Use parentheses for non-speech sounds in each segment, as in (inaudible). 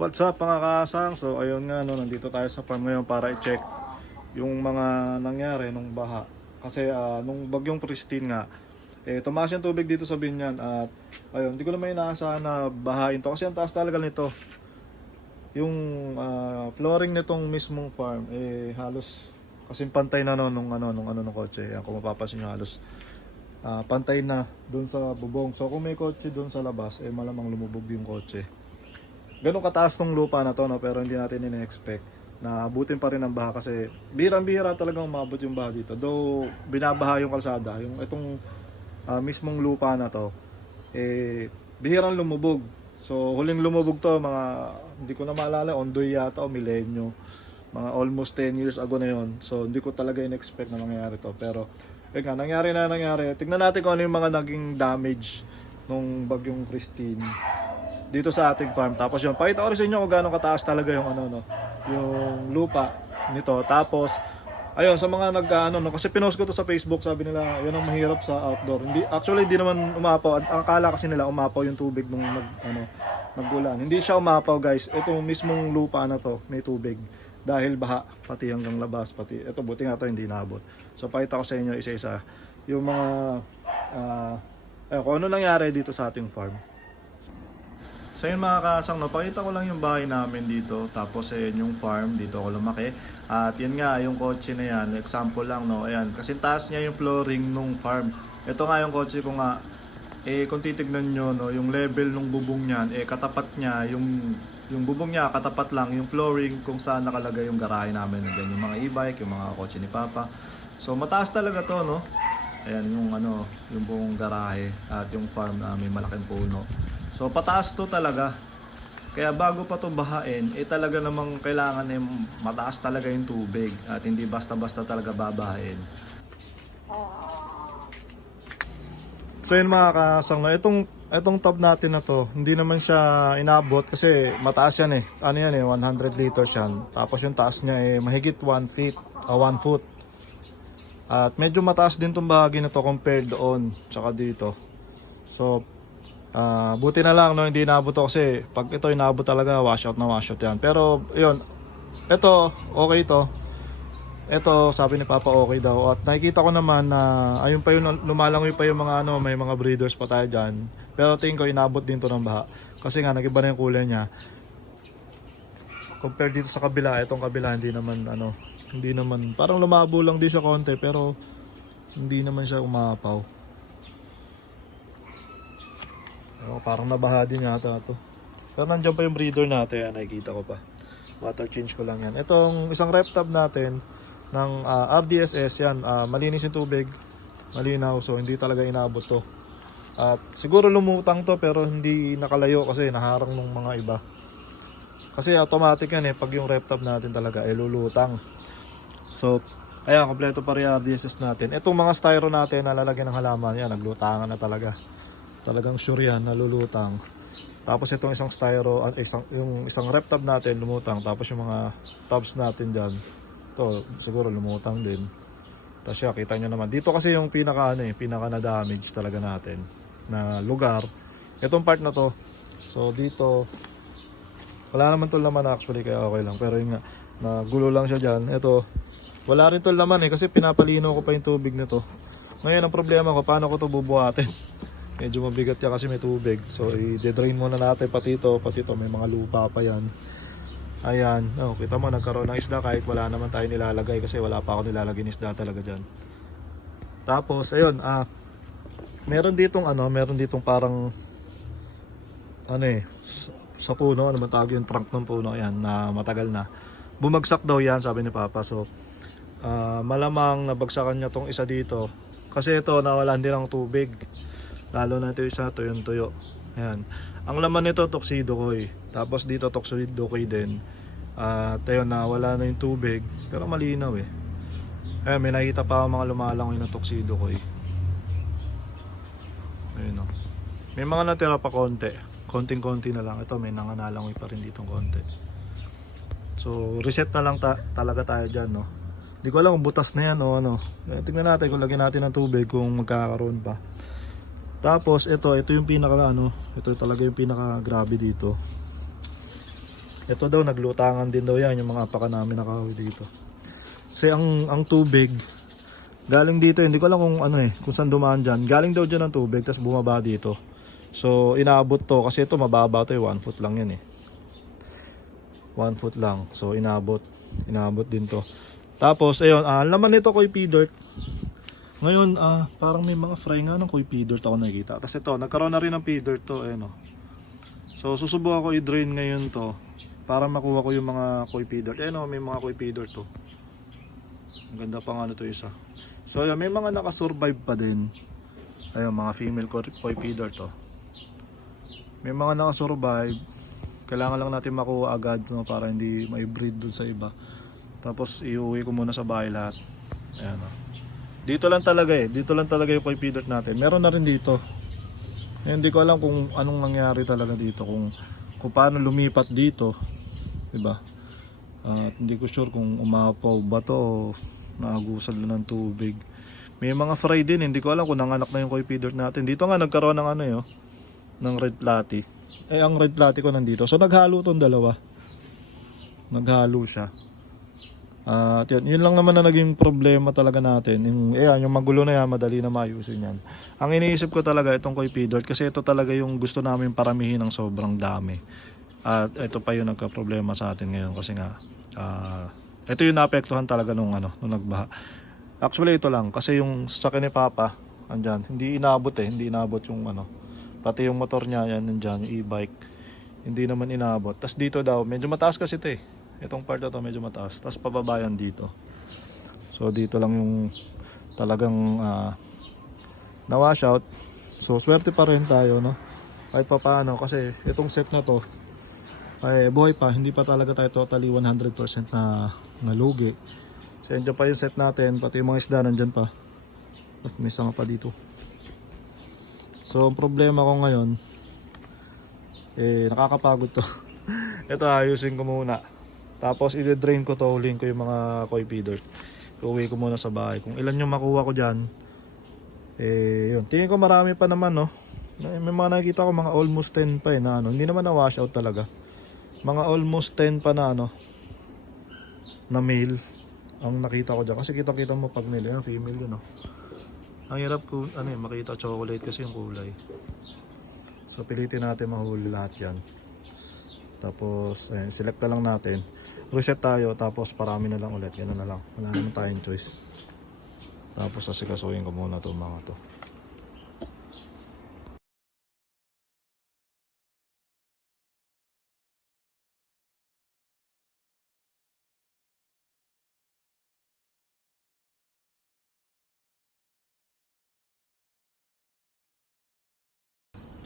What's up mga kaasang? So ayun nga no, nandito tayo sa farm ngayon para i-check yung mga nangyari nung baha. Kasi ah, nung bagyong pristine nga, eh, tumaas yung tubig dito sa binyan at ayun, hindi ko naman inaasahan na bahain to kasi ang taas talaga nito. Yung ah, flooring nitong mismong farm eh halos kasi pantay na no, nung ano nung ano ng kotse. Yan kung mapapansin nyo halos ah, pantay na doon sa bubong. So kung may kotse doon sa labas, eh malamang lumubog yung kotse ganun kataas tong lupa na to no? Pero hindi natin ina-expect na abutin pa rin ang baha kasi birang-bihira talagang umabot yung baha dito. Though binabaha yung kalsada yung itong ah, mismong lupa na to eh bihirang lumubog. So huling lumubog to mga hindi ko na maalala ondoy yata o milenyo. Mga almost 10 years ago na yon so hindi ko talaga in-expect na mangyari to. Pero yun nga nangyari na nangyari. Tignan natin kung ano yung mga naging damage nung bagyong Christine dito sa ating farm. Tapos yun, pakita ko rin sa inyo kung gaano kataas talaga yung ano no, yung lupa nito. Tapos ayun sa mga nag ano no kasi pinost ko to sa Facebook, sabi nila yun ang mahirap sa outdoor. Hindi actually hindi naman umapaw. Ang akala kasi nila umapaw yung tubig nung nag ano nagulan. Hindi siya umapaw, guys. Ito mismong lupa na to, may tubig dahil baha pati hanggang labas pati ito buti nga to hindi naabot. So pakita ko sa inyo isa-isa yung mga ah ayun, kung ano nangyari dito sa ating farm. So yun mga kasang, no, pakita ko lang yung bahay namin dito. Tapos eh, yung farm, dito ako lumaki. At yun nga, yung kotse na yan, example lang, no. Ayan, kasi taas niya yung flooring nung farm. Ito nga yung kotse ko nga, eh kung titignan nyo, no, yung level nung bubong niyan, eh katapat niya, yung yung bubong niya, katapat lang, yung flooring kung saan nakalagay yung garahe namin. Diyan yung mga e-bike, yung mga kotse ni Papa. So mataas talaga to, no. Ayan yung ano, yung buong garahe at yung farm namin, malaking puno. So pataas to talaga. Kaya bago pa to bahain, eh talaga namang kailangan eh mataas talaga yung tubig at hindi basta-basta talaga babahain. So yun mga kasang, itong, itong tub natin na to, hindi naman siya inabot kasi mataas yan eh. Ano yan eh, 100 liters yan. Tapos yung taas niya eh, mahigit 1 feet, o 1 foot. At medyo mataas din tong bahagi na to compared doon, tsaka dito. So, Ah, buti na lang no hindi inabot to kasi pag ito inabot talaga washout na washout yan. Pero yun, ito okay to. Ito sabi ni Papa okay daw at nakikita ko naman na ayun pa yung lumalangoy pa yung mga ano, may mga breeders pa tayo diyan. Pero tingin ko inabot din to ng baha kasi nga nagiba na yung kulay niya. Compare dito sa kabila, itong kabila hindi naman ano, hindi naman parang lumabo lang din siya konti pero hindi naman siya umapaw. Oh, parang nabaha din yata to. Pero nandiyan pa yung breeder natin, yan, nakikita ko pa. Water change ko lang yan. Itong isang rep tab natin ng ah, RDSS yan, ah, malinis yung tubig, malinaw, so hindi talaga inabot to. At siguro lumutang to pero hindi nakalayo kasi naharang ng mga iba. Kasi automatic yan eh, pag yung rep tab natin talaga eh lulutang. So, ayan, kompleto pa rin yung RDSS natin. Itong mga styro natin na lalagyan ng halaman, yan, naglutangan na talaga. Talagang sure yan, nalulutang. Tapos itong isang styro, isang, yung isang rep tab natin lumutang. Tapos yung mga tabs natin dyan, to siguro lumutang din. Tapos siya, kita nyo naman. Dito kasi yung pinaka, ano, eh, pinaka na damage talaga natin na lugar. Itong part na to, so dito, wala naman to laman actually, kaya okay lang. Pero yung nga, nagulo lang siya dyan. Ito, wala rin to laman eh, kasi pinapalino ko pa yung tubig nito. Ngayon, ang problema ko, paano ko to bubuhatin? Medyo mabigat yan kasi may tubig. So, i-drain muna natin pati ito. Pati ito, may mga lupa pa yan. Ayan. Oh, kita mo, nagkaroon ng isda kahit wala naman tayo nilalagay kasi wala pa ako nilalagay ng isda talaga dyan. Tapos, ayun, ah, meron ditong ano, meron ditong parang ano eh, sa puno, ano man yung trunk ng puno, yan, na matagal na. Bumagsak daw yan, sabi ni Papa. So, ah, malamang nabagsakan niya tong isa dito. Kasi ito, nawalan din ng tubig. Lalo na ito isa, to yung tuyo. Ayan. Ang laman nito, toxidokoy. Tapos dito, toxidokoy din. At ayun, nawala na yung tubig. Pero malinaw eh. Ayan, may nakita pa ako mga lumalangoy na toxidokoy. Ayun o. May mga natira pa konti. Konting-konti na lang. Ito, may nanganalangoy pa rin dito konti. So, reset na lang ta- talaga tayo dyan, no? Hindi ko alam kung butas na yan o ano. Eh, tingnan natin kung lagyan natin ng tubig kung magkakaroon pa. Tapos ito, ito yung pinaka ano, ito talaga yung pinaka grabe dito. Ito daw, naglutangan din daw yan, yung mga apaka namin na kahoy dito. Kasi ang, ang tubig, galing dito, hindi ko alam kung ano eh, kung saan dumaan dyan. Galing daw dyan ang tubig, tapos bumaba dito. So, inaabot to, kasi ito mababa to eh, 1 foot lang yan eh. 1 foot lang. So, inabot. Inabot din to. Tapos, ayun, ah, laman nito koy pea dirt. Ngayon, ah, parang may mga fry nga ng koy pea dirt ako nakikita. Tapos ito, nagkaroon na rin ng dirt to, ayun oh. So, susubukan ko i-drain ngayon to para makuha ko yung mga koi dirt. Ayun oh, may mga koi dirt to. Ang ganda pa nga nito isa. So, ayun, may mga nakasurvive pa din. Ayun, mga female koi koi dirt to. May mga nakasurvive. Kailangan lang natin makuha agad no, para hindi may breed dun sa iba. Tapos iuwi ko muna sa bahay lahat. Ayan o. Dito lang talaga eh. Dito lang talaga yung koi dirt natin. Meron na rin dito. Eh, hindi ko alam kung anong nangyari talaga dito. Kung, kung paano lumipat dito. Diba? At hindi ko sure kung umapaw ba to o naagusad lang ng tubig. May mga fry din. Hindi ko alam kung nanganak na yung koi dirt natin. Dito nga nagkaroon ng ano yun. Ng red platy. Eh ang red platy ko nandito. So naghalo tong dalawa. Naghalo siya. At yun, yun lang naman na naging problema talaga natin. Yung, ayan, yung magulo na yan, madali na mayusin yan. Ang iniisip ko talaga itong koi pidort kasi ito talaga yung gusto namin paramihin ng sobrang dami. At ito pa yung nagka-problema sa atin ngayon kasi nga ah, ito yung naapektuhan talaga nung ano, nung nagbaha. Actually ito lang kasi yung sasakyan ni Papa andyan, hindi inabot eh, hindi inabot yung ano. Pati yung motor niya yan nandyan, yung e-bike. Hindi naman inabot. Tapos dito daw, medyo mataas kasi ito eh. Itong part na to medyo mataas. Tapos pababayan dito. So dito lang yung talagang uh, na-wash out. So swerte pa rin tayo no. Kahit pa paano kasi itong set na to ay buhay pa. Hindi pa talaga tayo totally 100% na nalugi. So andyan pa yung set natin. Pati yung mga isda nandyan pa. At may sanga pa dito. So ang problema ko ngayon eh nakakapagod to. (laughs) Ito ayusin ko muna. Tapos i-drain ko to, huling ko yung mga koi feeder. Uwi ko muna sa bahay. Kung ilan yung makuha ko dyan, eh yun. Tingin ko marami pa naman no. May mga nakikita ko mga almost 10 pa eh na ano. Hindi naman na wash out talaga. Mga almost 10 pa na ano. Na male. Ang nakita ko dyan. Kasi kita kita mo pag male. Yan, female yun no. Ang hirap ko, ano eh, makita chocolate kasi yung kulay. So pilitin natin mahuli lahat yan. Tapos, ayun, select na lang natin. Reset tayo, tapos parami na lang ulit. Ganun na lang. Wala naman tayong choice. Tapos asikasuhin ko muna itong mga to.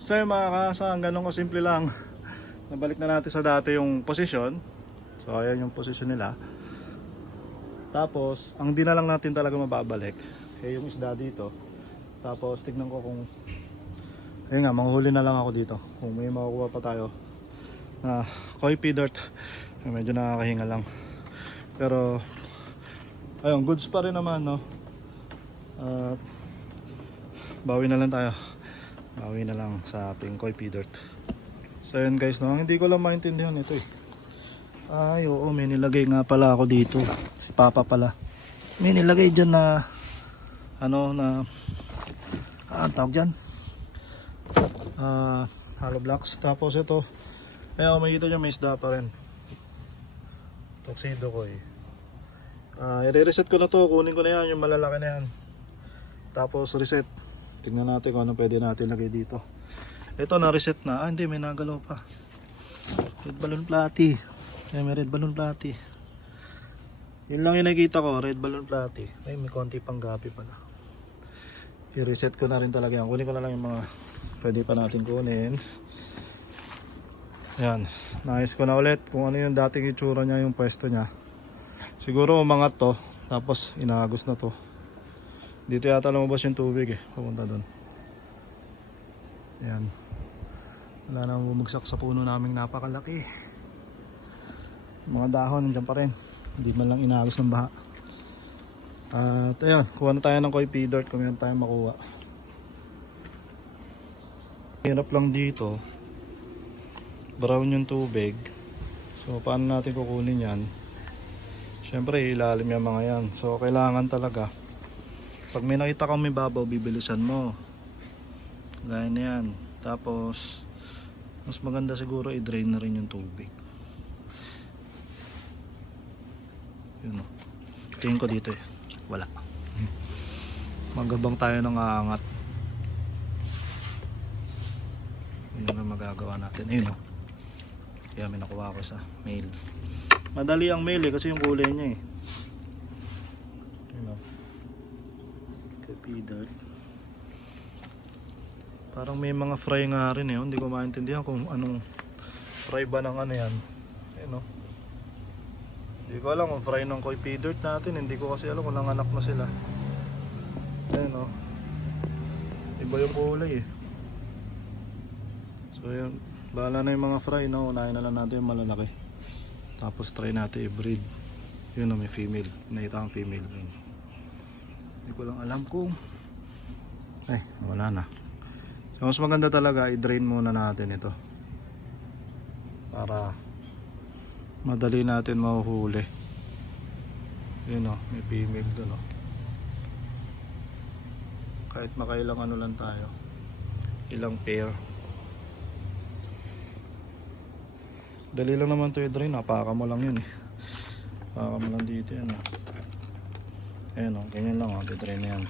So yun mga kasang, ganun ko simple lang. (laughs) Nabalik na natin sa dati yung posisyon. So ayan yung posisyon nila. Tapos, ang di na lang natin talaga mababalik, eh yung isda dito. Tapos tignan ko kung ayun nga, manghuli na lang ako dito. Kung may makukuha pa tayo na koi dirt. Eh, medyo nakakahinga lang. Pero ayun, goods pa rin naman, no. At bawi na lang tayo. Bawi na lang sa ating koi dirt. So yun guys, no? hindi ko lang maintindihan ito eh. Ay, oo, may nilagay nga pala ako dito. Si Papa pala. May nilagay dyan na ano na ah, tawag dyan? Ah, hollow blocks. Tapos ito ayun makikita nyo may isda pa rin. Tuxedo ko eh. Ah, i-reset ko na to. Kunin ko na yan yung malalaki na yan. Tapos reset. Tingnan natin kung ano pwede natin lagay dito. Ito na reset na. Ah hindi may nagalaw pa. Red balloon platy ay may red balloon platy yun lang yung nakita ko, red balloon platy. Ay, may konti pang gapi pala. I-reset ko na rin talaga yan. Kunin ko na lang yung mga pwede pa natin kunin. Yan. Nais ko na ulit kung ano yung dating itsura niya, yung pwesto niya. Siguro umangat to. Tapos inagos na to. Dito yata lumabas yung tubig eh. Pumunta doon. Yan. Wala na bumagsak sa puno naming napakalaki. Mga dahon, nandiyan pa rin hindi man lang inagos ng baha at ayun kuha na tayo ng koi pea dirt kung meron tayong makuha hirap lang dito brown yung tubig So paano natin kukunin yan? Siyempre ilalim yung mga yan. So kailangan talaga pag may nakita kang may babaw, bibilisan mo. Gaya na yan. Tapos mas maganda siguro i-drain na rin yung tubig. Yun o. Tingin ko dito eh. Wala. Magabang tayo ng aangat. Yun ang magagawa natin. Ayun o. Kaya may nakuha ko sa mail. Madali ang mail eh kasi yung kulay niya eh. Yun o. Copy dirt. Parang may mga fry nga rin eh. Hindi ko maintindihan kung anong fry ba ng ano yan. Ayun o. Hindi ko alam kung fry ng koi pea dirt natin. Hindi ko kasi alam kung nanganak na sila. Ayun o. Iba yung kulay eh. So yun. Bahala na yung mga fry. No? Unahin na lang natin yung malalaki. Tapos try natin i-breed. Yun o may female. Nakita ang female rin. Hindi ko lang alam kung ay wala na. So mas maganda talaga i-drain muna natin ito. Para madali natin mahuhuli. Yun o, may female dun o. Kahit makailang ano lang tayo. Ilang pair. Dali lang naman to i-drain. Napaka mo lang yun eh. Napaka mo lang dito yan o. Ayan o, ganyan lang o. I-drain na yan.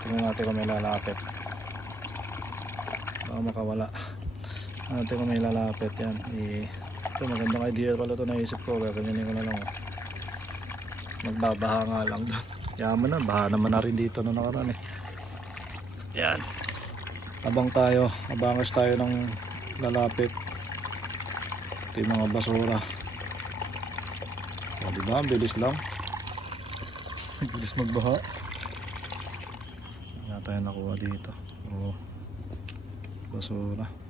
Tingnan natin kung may lalapit. Baka makawala. Natin kung may lalapit yan. I ito magandang idea pala ito naisip ko. Gaganyanin ko na lang o. Magbabaha nga lang doon. Yaman na, baha naman na rin dito na nakaraan eh. Yan. Abang tayo, abangers tayo ng lalapit. Ito yung mga basura. O, diba? Ang bilis lang. Ang (laughs) bilis magbaha. Wala tayo nakuha dito. O, basura.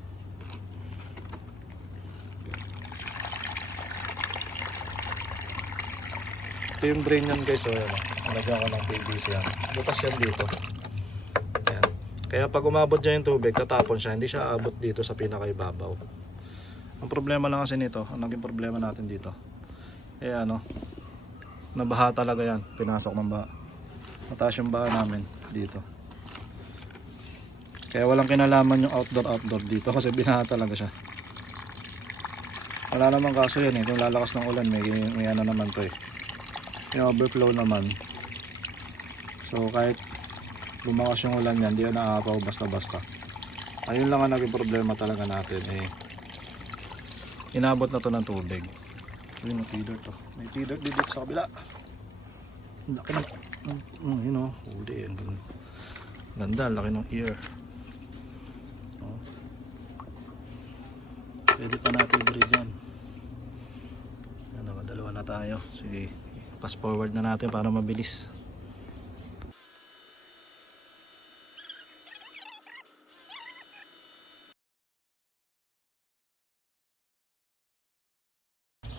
Ito yung drain yan guys. O, yan. Nalagyan ko ng PVC yan. Butas yan dito. Ayan. Kaya pag umabot dyan yung tubig, tatapon siya. Hindi siya aabot dito sa pinakaibabaw. Ang problema lang kasi nito, ang naging problema natin dito. Eh ano, nabaha talaga yan. Pinasok ng baha. Mataas yung baha namin dito. Kaya walang kinalaman yung outdoor-outdoor dito kasi binaha talaga siya. Wala namang kaso yan eh. Kung lalakas ng ulan, may, may ano naman to eh. May overflow naman. So kahit lumakas yung ulan yan, di yan nakakaw basta-basta. Ayun lang ang naging problema talaga natin eh. Inabot na to ng tubig. Ayun ang feeder to. May feeder dito sa kabila. Laki ng, oh, yun o, huli yan. Ganda, laki ng ear. Oh. Pwede pa natin i-breed yan. Nakadalawa na tayo. Sige, fast forward na natin para mabilis.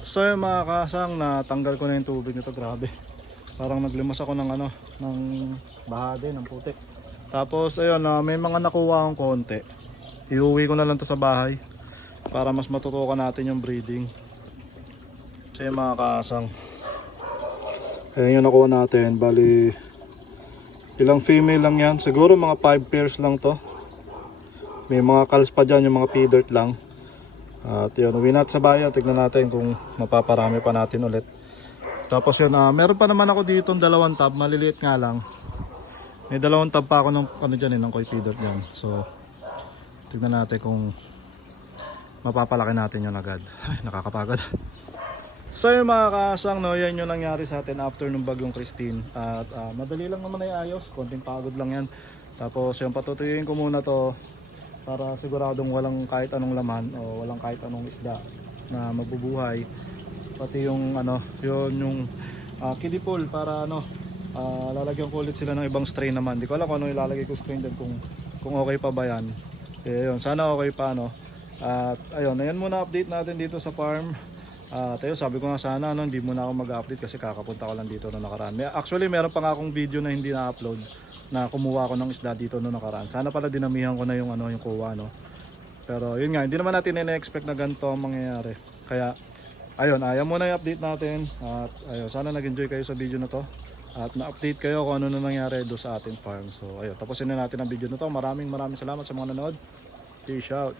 So yung mga kasang natanggal ko na yung tubig nito grabe. Parang naglimas ako ng ano, ng baha ng putik. Tapos ayun, ah, may mga nakuha akong konti. Iuwi ko na lang to sa bahay para mas matutukan natin yung breeding. So yung mga kasang Ayan yung nakuha natin, bali ilang female lang yan. Siguro mga 5 pairs lang to. May mga calves pa dyan, yung mga pea dirt lang. At yun, uwi natin sa bayan. Tignan natin kung mapaparami pa natin ulit. Tapos yun, ah, meron pa naman ako dito dalawang tab. Maliliit nga lang. May dalawang tab pa ako ng ano dyan, eh, ng koi feeder dyan. So, tignan natin kung mapapalaki natin yun agad. (laughs) Ay, nakakapagod. So yung mga kasang, no, yan yung nangyari sa atin after ng bagyong Christine. At ah, madali lang naman ay ayos. Konting pagod lang yan. Tapos yung patutuyuin ko muna to para siguradong walang kahit anong laman o walang kahit anong isda na mabubuhay pati yung ano yun yung uh, kiddie pool para ano ah, lalagyan ko ulit sila ng ibang strain naman di ko alam kung ano ilalagay ko strain din kung kung okay pa ba yan eh, yun sana okay pa no at ayun ayan muna update natin dito sa farm at ayun sabi ko nga sana ano, hindi muna ako mag-update kasi kakapunta ko lang dito noong nakaraan actually meron pa nga akong video na hindi na-upload na kumuha ako ng isda dito noong nakaraan. Sana pala dinamihan ko na yung ano yung kuha no. Pero yun nga, hindi naman natin ina-expect na ganito ang mangyayari. Kaya ayun, ayaw muna yung update natin. At ayun, sana nag-enjoy kayo sa video na to. At na-update kayo kung ano na nangyari doon sa ating farm. So ayun, tapusin na natin ang video na to. Maraming maraming salamat sa mga nanood. Peace out.